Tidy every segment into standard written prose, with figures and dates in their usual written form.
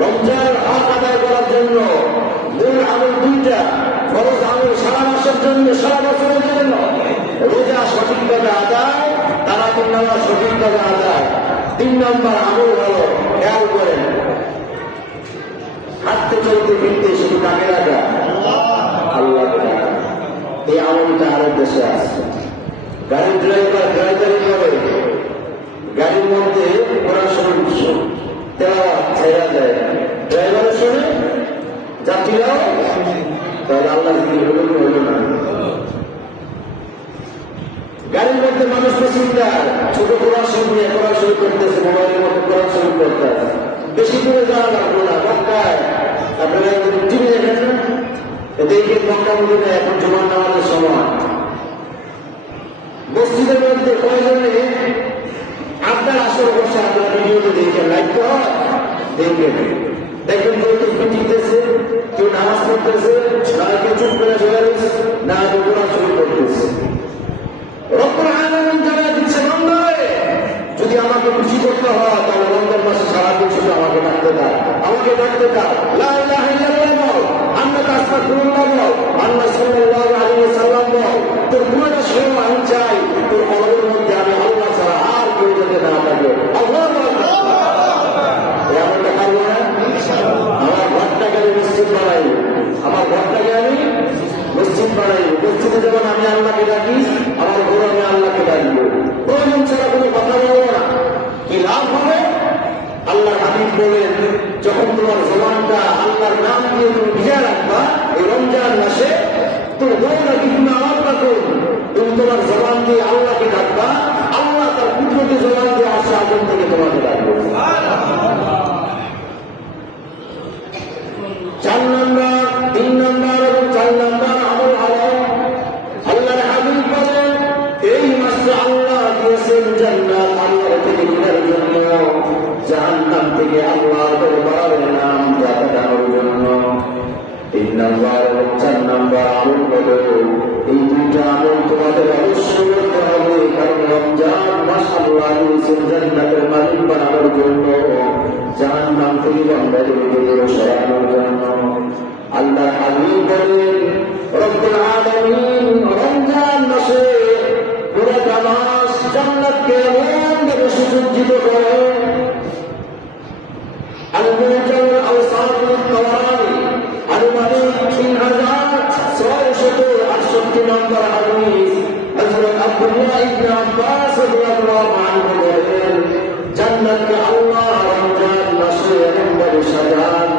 রমজানের হক আদায় করার জন্য মূল আমল দুইটা। ফরজ আমল সারা মাসের জন্য, সারা বছরের জন্য। রোজা সঠিকভাবে আদায়, তারাবির নামাজ সঠিকভাবে আদায়। 3 নম্বর আমল হলো, খেয়াল করেন, হাঁটতে চলতে ফিরতে শুধু কাকে রাখা? আল্লাহ। এই আমলটা আরো দেশে আছে। গাড়ির ড্রাইভার ড্রাইভারি করে, গাড়ির মধ্যে কোরআন শরীফ তেলাওয়াত ছেড়া যায়, ড্রাইভারের শুনে যাত্রীরাও, তাহলে আল্লাহ জিকির হলো কি হলো না? গাড়ির মধ্যে মানুষ চিন্তার ছোট কোরআন শরীফ নিয়ে কোরআন শরীফ করতেছে, মোবাইলের মধ্যে কোরআন শরীফ করতে আছে। বেশি দূরে যাওয়া লাগলো না, মক্কায় আপনারা টিভি দেখেন না, দেখে মক্কা মদিনায় এখন জুমার নামাজের সময় মসজিদের মধ্যে কয়জনে আপনার আসর বসে আপনার ভিডিওতে দেখেন, লাইক তো হয়, দেখবেন, দেখবেন কেউ তো ফিটিতেছে, কেউ নামাজ পড়তেছে, না কেউ চুপ করে চলে গেছে, না কেউ কোরআন শরীফ করতেছে। রব্বুল আলামিন জানায় দিচ্ছে, বান্দারে যদি আমাকে খুশি করতে হয় তাহলে রমজান মাসে সারাদিন শুধু আমাকে ডাকতে দাও, আমাকে ডাকতে দাও, লা ইলাহা ইল্লাল্লাহ বল, আন্নাকা আস্তাগফিরুল্লাহ বল, আন্না সাল্লাল্লাহু আলাইহি ওয়াসাল্লাম বল। তোর পুরোটা শোনো, আমি চাই তোর কলবের মধ্যে আমি আল্লাহ ছাড়া আর কেউ যেতে না থাকে। আল্লাহু আকবার। এমনটা পারবো না? আমার ঘরটাকে আমি মসজিদ বানাই, আমার ঘরটাকে আমি মসজিদ বানাই। মসজিদে যেমন আমি আল্লাহকে ডাকি, আমার ঘর আমি আল্লাহকে ডাকবো। প্রয়োজন ছাড়া কোনো কথা বলবো না। কি লাভ হবে? আল্লাহ হাবিব বলেন, যখন তোমার জবানটা আল্লাহর নাম দিয়ে তুমি ভিজা রাখবা এই রমজান মাসে, তো দৌড়া কি তুমি আমার ডাকো, তুমি তোমার জবান দিয়ে আল্লাহকে ডাকবা, আল্লাহ তার কুদরতি জবান দিয়ে আসে আগুন থেকে তোমাকে ডাকবো। 4 নম্বর, 3 নম্বর এবং 4 নম্বর আমল হলো, আল্লাহর হাবিব বলেন, এই মাসে আল্লাহ দিয়েছেন জান্নাত আল্লাহর থেকে কেনার জন্য, জাহান্নাম থেকে আল্লাহর দরবারে নাম কাটানোর জন্য। 3 নম্বর এবং 4 নম্বর আমল হলো, এই দুইটা আমল তোমাদের অবশ্যই করতে হবে, কারণ রমজান মাস আল্লাহ দিয়েছেন জান্নাতের মালিক বানানোর জন্য, জাহান্নাম থেকে বান্দাদেরকে সরানোর জন্য। আল্লাহ হাবিব বলেন, রব্বুল আলামিন রমজান মাসে পুরোটা মাস জান্নাতকে এমনভাবে সুসজ্জিত করেন। আল-মুজাল আওসাতুল তাওয়ারি আল-মালিক 3668 নম্বর হাদিস, হযরত আব্দুল্লাহ ইবনে আব্বাস রাদিয়াল্লাহু আনহু বলেন, জান্নাতকে আল্লাহ রমজান মাসে এমনভাবে সাজান,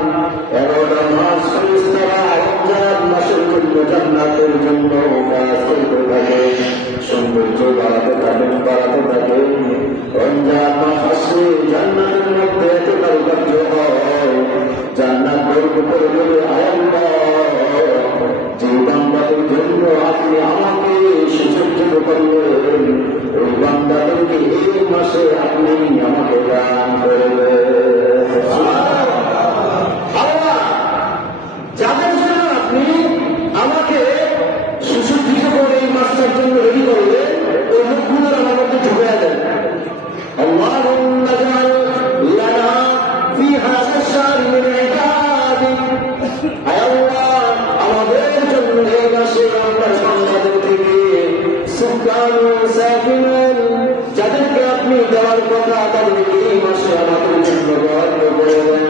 11টা মাস ফেরেশতারা রমজান মাসের জন্য জান্নাতের জন্য কাজ করতে থাকে, সৌন্দর্য বাড়াতে থাকেন, বাড়াতে থাকেন। রমজান মাস আসলে জান্নাতের মধ্যে এত কারুকার্য হয়, জান্নাত গর্ব করে বলে, আল্লাহ যে বান্দাদের জন্য আপনি আমাকে সুসজ্জিত করলেন, ওই বান্দাদেরকে এই মাসে আপনি আমাকে দান করবেন। আল্লাহ যাদের জন্য আপনি আমাকে সুসজ্জিত করে এই মাসটার জন্য রেডি করলেন, ওই লোকগুলোর আমার মধ্যে ঢুকে দেন। আল্লাহুম্মা জাআল লানা ফি হাযা শাহরি মিন ইবাদিক, আয় আল্লাহ আমাদের জন্য এই মাসে আপনার বান্দাদের থেকে সুবহান সাকিনান, যাদেরকে আপনি দেওয়ার কথা তাদেরকে এই মাসে আমাদের জন্য বরাদ্দ করে দেন।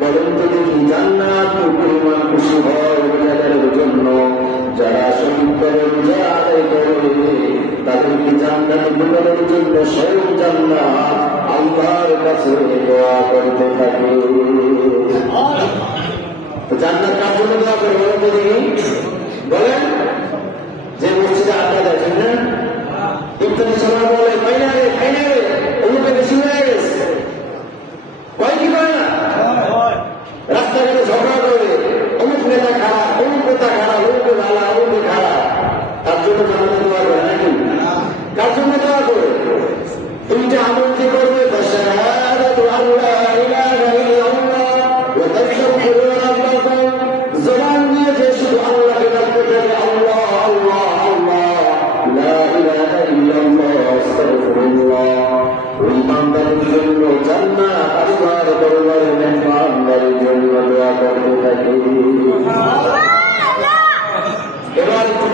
বলেন তো দেখি, জান্নাত পরিমাণ খুশি হয় যাদের জন্য, যারা সঠিকভাবে রোজা আদায় করে তাদেরকে জান্নাত ঢোকানোর জন্য স্বয়ং জান্নাত আল্লাহর কাছে দোয়া করতে থাকে। জান্নাত কার জন্য দোয়া করে বলেন তো দেখি? বলেন, যে মসজিদে আড্ডা দেখেন না, ইফতারের সময় বলে, ফাইনালে ফাইনালে অমুকে বেশি হয়ে গেছে, কয় কি করে না? রাস্তাঘাটে ঝগড়া করে, অমুক নেতা খারাপ, অমুক নেতা খারাপ, অমুকে ভালো, অমুকে খারাপ, তার জন্য জানাতে দোয়া করে নাকি? কার জন্য দোয়া করে? দুইটা আমল কি করবে? শাহাদাতু আল্লা ইলাহা ইল্লাল্লাহ ওয়া তাশহাদু রাব্বাকুম, জবান দিয়ে যে শুধু আল্লাহকে ডাকতে থাকে, আল্লাহ আল্লাহ আল্লাহ, লা ইলাহা ইল্লাল্লাহ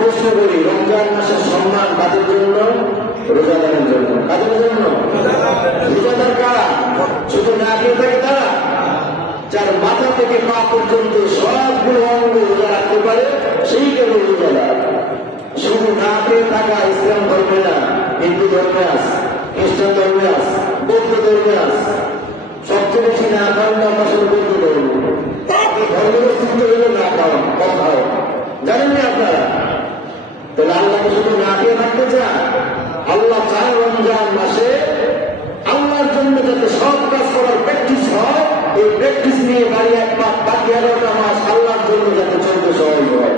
প্রশ্ন করি, রমজান মাসের সম্মান কাদের জন্য? রোজাদারের জন্য। কাদের জন্য? রোজাদার কারা? শুধু না খেয়ে থাকে তারা? যার মাথা থেকে পা পর্যন্ত সবগুলো অঙ্গ রোজা রাখতে পারে সেই কেবল রোজাদার। শুধু না খেয়ে থাকা ইসলাম ধর্মে না, হিন্দু ধর্মে আছে, খ্রিস্টান ধর্মে আছে, বৌদ্ধ ধর্মে আছে। সবচেয়ে বেশি না খাওয়ার আমরা শুধু বৌদ্ধ ধর্ম। ধর্মের অস্তিত্ব হলো না খাওয়া, কম খাওয়া। জানেন না আপনারা? তাহলে আল্লাহকে শুধু না খেয়ে থাকতে চান? আল্লাহ চায় রমজান মাসে আল্লাহর জন্য যাতে সব কাজ করার প্র্যাকটিস হয়, এই প্র্যাকটিস নিয়ে বাড়ি এক মাস বাকি 11টা মাস আল্লাহর জন্য যাতে চলতে সহজ হয়।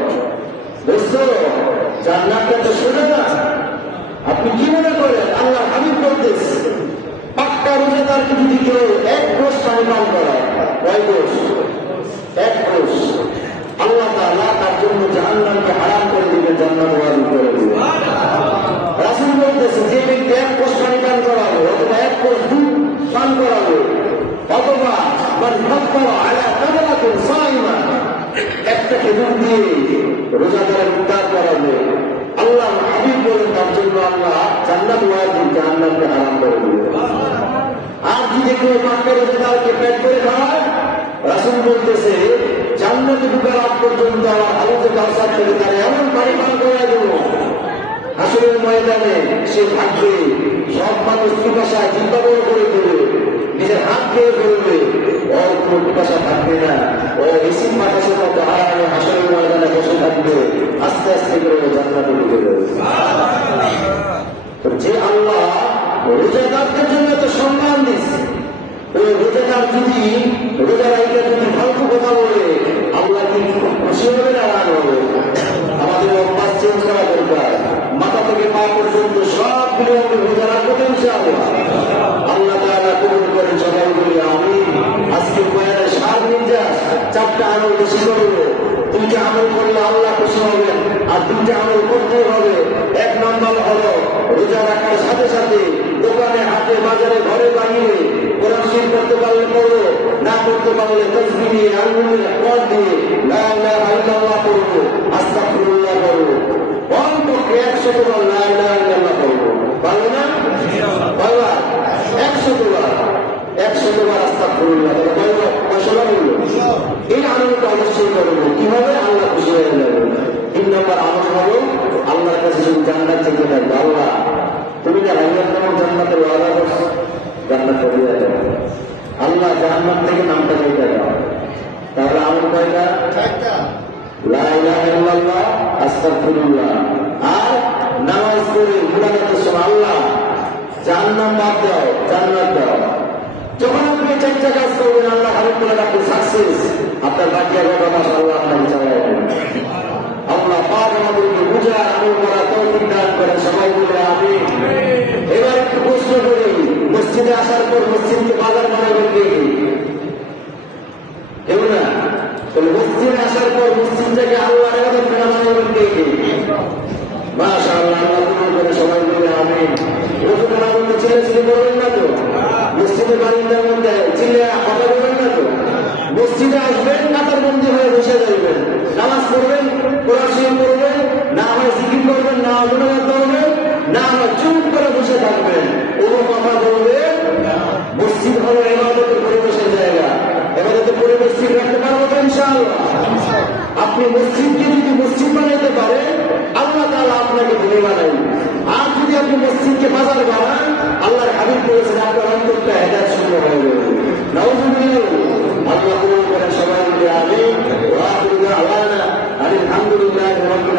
বুঝছো? জান্নাতটা তো শোনে না। আপনি কি মনে করেন আল্লাহ হাবিব বলতেছে পাক্কা রোজাদারকে যদি কেউ এক কোষ পানি পান করায়, কয় কোষ? এক কোষ। আল্লাহ তাআলা তার জন্য জাহান্নামকে হারাম করে দিবেন, জান্নাত ওয়াজিব করে দিবেন। রাসূল বলতেছে যে ব্যক্তি এক কোষ পানি পান করাবে অথবা এক কোষ দুধ পান করাবে অথবা মান ফাত্তারা আলা তামরাতিন সাইমা, একটা খেজুর দিয়ে রোজাদারের ইফতার করাবে, আল্লাহ হাবিব বলেন তার জন্য আল্লাহ জান্নাত ওয়াজিব, জাহান্নামকে হারাম করে দিবেন। আর যদি কেউ পাক্কা রোজাদারকে পেট করে খাওয়ায়, রাসূল বলতেছে জান্নাতে ঢোকার আগ পর্যন্ত আমার হাউজে কাউসার থেকে তার এমন পানি পান করায় দেব, হাসরের ময়দানে সে থাকবে, সব মানুষ পিপাসায় চিন্তা করে দেবে, নিজের হাত খেয়ে ফেলবে, ওর কোনো পিপাসা থাকবে না, ও এসির বাতাসের মতো হারানো হাসরের ময়দানে বসে থাকবে, আস্তে আস্তে করে জান্নাতে ঢুকে যাবে। যে আল্লাহ রোজাদারদের জন্য এত সম্মান দিচ্ছে, ওই রোজাদার যদি রোজা রাইকা যদি ফালতু কথা বলে আল্লাহ কি খুশি হবে না রাগ হবে? আমাদের অভ্যাস চেঞ্জ করা দরকার। মাথা থেকে পা পর্যন্ত সবগুলো আমরা রোজা রাখবো ইনশাআল্লাহ। আল্লাহ তাআলা কবুল করেন, সবাই বলি আমিন। আজকে বয়ানে সার নির্যাস 4টা আমল বেশি করবো। 2টা আমল করলে আল্লাহ খুশি হবেন, আর 2টা আমল করতেই হবে। 1 নম্বর হলো রোজা রাখার সাথে সাথে দোকানে, হাটে, বাজারে, ঘরে, বাইরে কোরআন শরীফ পড়তে পারলে পড়ো, না পড়তে পারলে তাসবিহ দিয়ে, আঙ্গুলের পথ দিয়ে লা ইলাহা ইল্লাল্লাহ পড়বো, আস্তাগফিরুল্লাহ পড়বো, অন্তত 100 বার লা ইলাহা ইল্লাল্লাহ পড়বো। পারবে না? কয়বার? 100 বার। 100 বার আস্তাগফিরুল্লাহ। কয়বার? 100 বার বলবো। এই আমলটা অবশ্যই করবো। কিভাবে? আল্লাহ খুশি হয়ে যাবে। 3 নম্বর আমল হলো আল্লাহর কাছে শুধু জান্নাত চেয়ে থাকবে। আল্লাহ তুমি না রাইয়াতুল জান্নাতের ওয়াদা করছো, জান্নাত দিয়ে দাও। আল্লাহ জান্নাত থেকে নামটা দিয়ে দাও। তাহলে আমল কয়টা? 4টা। লা ইলাহা ইল্লাল্লাহ, আস্তাগফিরুল্লাহ। আর নামাজ পড়ে মুনাজাতের সময় আল্লাহ জাহান্নাম বাদ দাও, জান্নাত দাও। যখন আপনি 4টা কাজ করবেন আল্লাহ হাবিব বলেন আপনি সাকসেস। আপনার বাকি 11টা মাস আল্লাহ আপনাকে চালায় দেবেন। আল্লাহ পাক আমাদেরকে বুঝার আমল করার তৌফিক দান করেন, সবাই বলে আমিন। এবার একটু প্রশ্ন করি, মসজিদে আসার পর মসজিদকে বাজার বানাবেন কে? কেউ না? তাহলে মসজিদে আসার পর মসজিদটাকে আল্লাহর ইবাদত খানা বানাবেন কে? মাশাআল্লাহ, আল্লাহ কবুল করে, সবাই বলে আমিন। ওখানে বলতে ছেলে বলবেন না তো? মসজিদে বারিন্দার মধ্যে চিল্লে কথা বলবেন না তো? মসজিদে আসবেন, কাতার বন্দী হয়ে বসে যাবেন, নামাজ পড়বেন, কোরআন শরীফ পড়বেন, না হয় জিকির করবেন, না গুনাহ করবেন, না হয় চুপ করে বসে থাকবেন, কোনো কথা বলবেন। মসজিদ হলো ইবাদতের পরিবেশের জায়গা। ইবাদতের পরিবেশ ঠিক রাখতে পারবো তো ইনশাআল্লাহ। আপনি মসজিদকে যদি মসজিদ বানাইতে পারেন,